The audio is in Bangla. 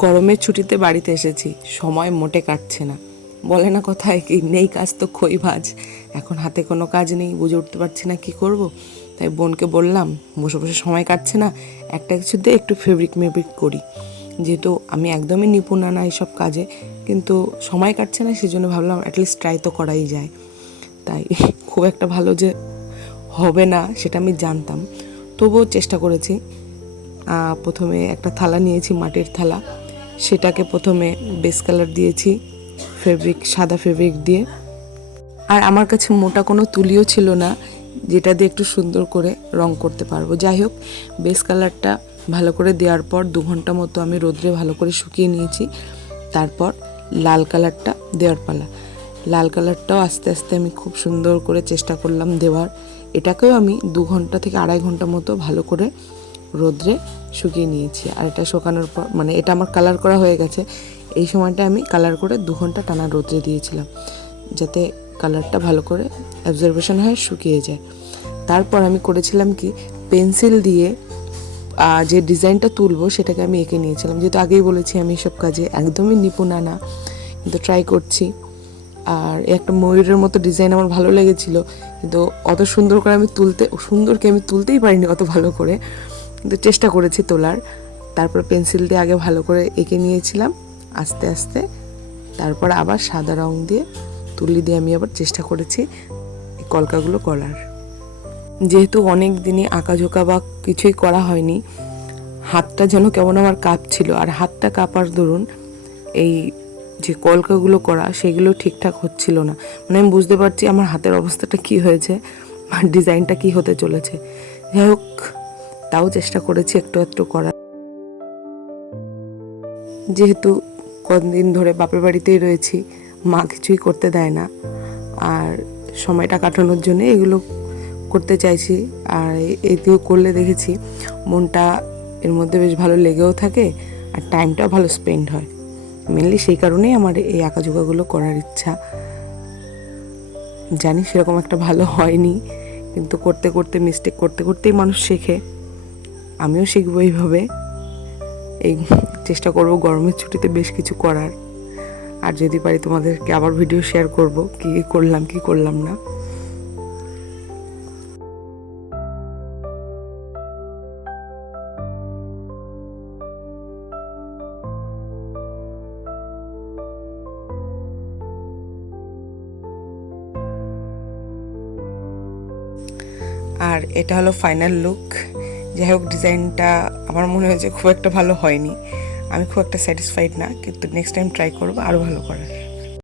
গরমের ছুটিতে বাড়িতে এসেছি, সময় মোটে কাটছে না। বলে না কথায় কি, নেই কাজ তো খই ভাজ। এখন হাতে কোনো কাজ নেই, বুঝে উঠতে পারছি না কি করব। তাই বোনকে বললাম, বসে বসে সময় কাটছে না, একটা কিছুতে একটু ফেব্রিক মেব্রিক করি। যেহেতু আমি একদমই নিপুণা না এইসব কাজে, কিন্তু সময় কাটছে না, সেই জন্য ভাবলাম অ্যাটলিস্ট ট্রাই তো করাই যায়। তাই খুব একটা ভালো যে হবে না সেটা আমি জানতাম, তবুও চেষ্টা করেছি। প্রথমে একটা থালা নিয়েছি, মাটির থালা। সেটাকে প্রথমে বেস কালার দিয়েছি সাদা ফেব্রিক দিয়ে। আর আমার কাছে মোটা কোনো তুলিও ছিল না যেটা দিয়ে একটু সুন্দর করে রং করতে পারবো। যাই হোক, বেস কালারটা ভালো করে দেওয়ার পর 2 ঘন্টা মতো আমি রোদ্রে ভালো করে শুকিয়ে নিয়েছি। তারপর লাল কালারটা দেওয়ার পালা। লাল কালারটাও আস্তে আস্তে আমি খুব সুন্দর করে চেষ্টা করলাম দেওয়ার। এটাকেও আমি 2 ঘন্টা থেকে 2.5 ঘন্টা মতো ভালো করে রোদ্রে শুকিয়ে নিয়েছি। আর এটা শুকানোর পর, মানে এটা আমার কালার করা হয়ে গেছে, এই সময়টা আমি কালার করে 2 ঘন্টা টানা রোদ্রে দিয়েছিলাম, যাতে কালারটা ভালো করে অ্যাবজর্বেশন হয়, শুকিয়ে যায়। তারপর আমি করেছিলাম কি, পেন্সিল দিয়ে যে ডিজাইনটা তুলবো সেটাকে আমি এঁকে নিয়েছিলাম। যেহেতু আগেই বলেছি আমি এসব কাজে একদমই নিপুণা না, কিন্তু ট্রাই করছি। আর একটা ময়ূরের মতো ডিজাইন আমার ভালো লেগেছিল, কিন্তু অত সুন্দর করে আমি তুলতেই পারিনি অত ভালো করে, কিন্তু চেষ্টা করেছি তোলার। তারপর পেন্সিল দিয়ে আগে ভালো করে এঁকে নিয়েছিলাম আস্তে আস্তে। তারপর আবার সাদা রং দিয়ে তুলি দিয়ে আমি আবার চেষ্টা করেছি এই কলকাগুলো করার। যেহেতু অনেক দিনই আঁকাঝোঁকা বা কিছুই করা হয়নি, হাতটা যেন কেমন আমার কাঁপছিল। আর হাতটা কাঁপার দরুন এই যে কলকাগুলো করা সেগুলো ঠিকঠাক হচ্ছিল না। মানে আমি বুঝতে পারছি আমার হাতের অবস্থাটা কি হয়েছে, আর ডিজাইনটা কি হতে চলেছে। যাই হোক, তাও চেষ্টা করেছি একটু একটু করার। যেহেতু কদিন ধরে বাপের বাড়িতেই রয়েছি, মা কিছুই করতে দেয় না, আর সময়টা কাটানোর জন্য এগুলো করতে চাইছি। আর এতেও করলে দেখেছি মনটা এর মধ্যে বেশ ভালো লেগেও থাকে, আর টাইমটাও ভালো স্পেন্ড হয়। মেনলি সেই কারণেই আমার এই আঁকাঝোঁকাগুলো করার ইচ্ছা। জানি সেরকম একটা ভালো হয়নি, কিন্তু করতে করতে, মিস্টেক করতে করতেই মানুষ শেখে। আমিও শিখবো এইভাবে। এই চেষ্টা করবো গরমের ছুটিতে বেশ কিছু করার। আর যদি পারি তোমাদেরকে আবার ভিডিও শেয়ার করব কী করলাম কি করলাম না। আর এটা হলো ফাইনাল লুক। যাই হোক, ডিজাইনটা আমার মনে হয়েছে খুব একটা ভালো হয়নি, আমি খুব একটা স্যাটিসফাইড না, কিন্তু নেক্সট টাইম ট্রাই করবো আরও ভালো করার।